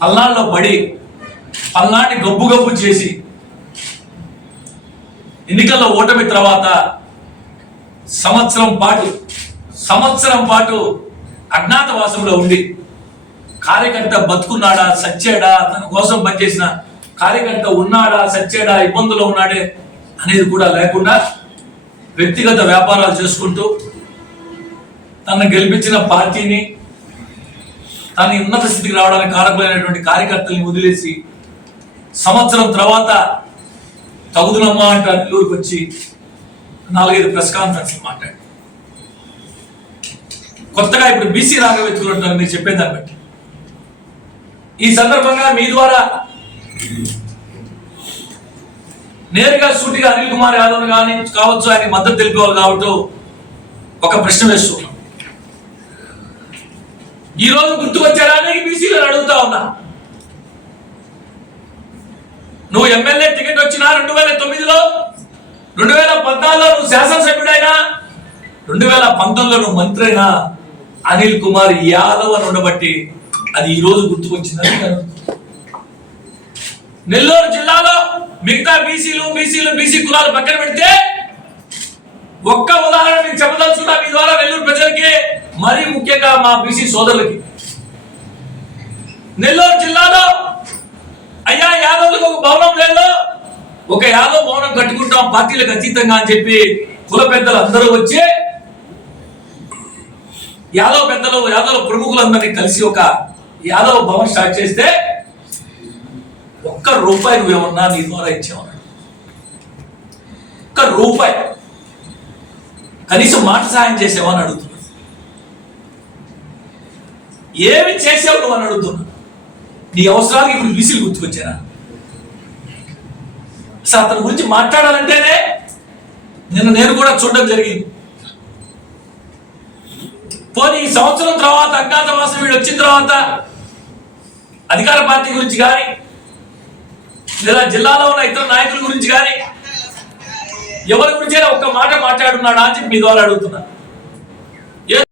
పల్నాడులో పడి పల్నాడిని గబ్బు గబ్బు చేసి ఎన్నికల్లో ఓటమి తర్వాత సంవత్సరం పాటు సంవత్సరం పాటు అజ్ఞాతవాసంలో ఉండి కార్యకర్త బతుకున్నాడా సచ్చాడా తన కోసం పనిచేసిన కార్యకర్త ఉన్నాడా సచ్చాడా ఇబ్బందులు ఉన్నాడే అనేది కూడా లేకుండా వ్యక్తిగత వ్యాపారాలు చేసుకుంటూ తను గెలిపించిన పార్టీని తన ఉన్నత స్థితికి రావడానికి కారకులైనటువంటి కార్యకర్తల్ని వదిలేసి సంవత్సరం తర్వాత తగుదునమ్మా అంటే నెల్లూరుకి వచ్చి నాలుగైదు ప్రెస్ కాన్ఫరెన్స్ మాట్లాడి. కొత్తగా ఇప్పుడు బీసీ రాగా వెతుకున్నట్టు మీరు చెప్పేదాన్ని బట్టి. ఈ సందర్భంగా మీ ద్వారా నేరుగా సూటిగా అనిల్ కుమార్ యాదవ్ కానీ కావచ్చు ఆయన మద్దతు తెలిపేవాళ్ళు కాబట్టి ఒక ప్రశ్న వేస్తున్నాం. ఈ రోజు గుర్తుకొచ్చారా బీసీలను అడుగుతా ఉన్నా. నువ్వు ఎమ్మెల్యే టికెట్ వచ్చినా రెండు వేల తొమ్మిదిలో రెండు వేల పద్నాలుగులో నువ్వు శాసనసభ్యుడైనా రెండు వేల పంతొమ్మిదిలో నువ్వు మంత్రి అయినా అనిల్ కుమార్ యాదవ్ అని ఉండబట్టి అది ఈ రోజు గుర్తుకొచ్చిందని నెల్లూరు జిల్లాలో మిగతా బీసీలు బీసీలు బీసీ కులాలు పక్కన పెడితే ఒక్క ఉదాహరణ నేను చెప్పదలుచు మీ ద్వారా నెల్లూరు ప్రజలకి మరీ ముఖ్యంగా మా బీసీ సోదరులకి. నెల్లూరు జిల్లాలో అయ్యా యాదవులకు ఒక భవనం లేదు? ఒక యాదవ్ భవనం కట్టుకుంటాం పార్టీలకు అతీతంగా అని చెప్పి కుల పెద్దలు అందరూ వచ్చి యాదవ్ పెద్దలు యాదవ్ ప్రముఖులందరినీ కలిసి ఒక యాదవ భవన్ స్టార్ట్ చేస్తే ఒక్క రూపాయి నువ్వేమన్నా నీ ద్వారా ఇచ్చావన్నాడు ఒక్క రూపాయి. కనీసం మాట సహాయం చేసేవని అడుగుతున్నా. ఏమి చేసావు నువ్వు అని అడుగుతున్నాను నీ అవసరాలకు ఇప్పుడు విసిలు గుర్తుకొచ్చారా అసలు అతని గురించి మాట్లాడాలంటేనే నిన్న నేను కూడా చూడడం జరిగింది. పోనీ ఈ సంవత్సరం తర్వాత అజ్ఞాతవాసం వీడు వచ్చిన తర్వాత అధికార పార్టీ గురించి కానీ లేదా జిల్లాలో ఉన్న ఇతర నాయకుల గురించి కానీ ఎవరి గురించి ఒక్క మాట మాట్లాడున్నాడా అని చెప్పి మీ ద్వారా అడుగుతున్నాను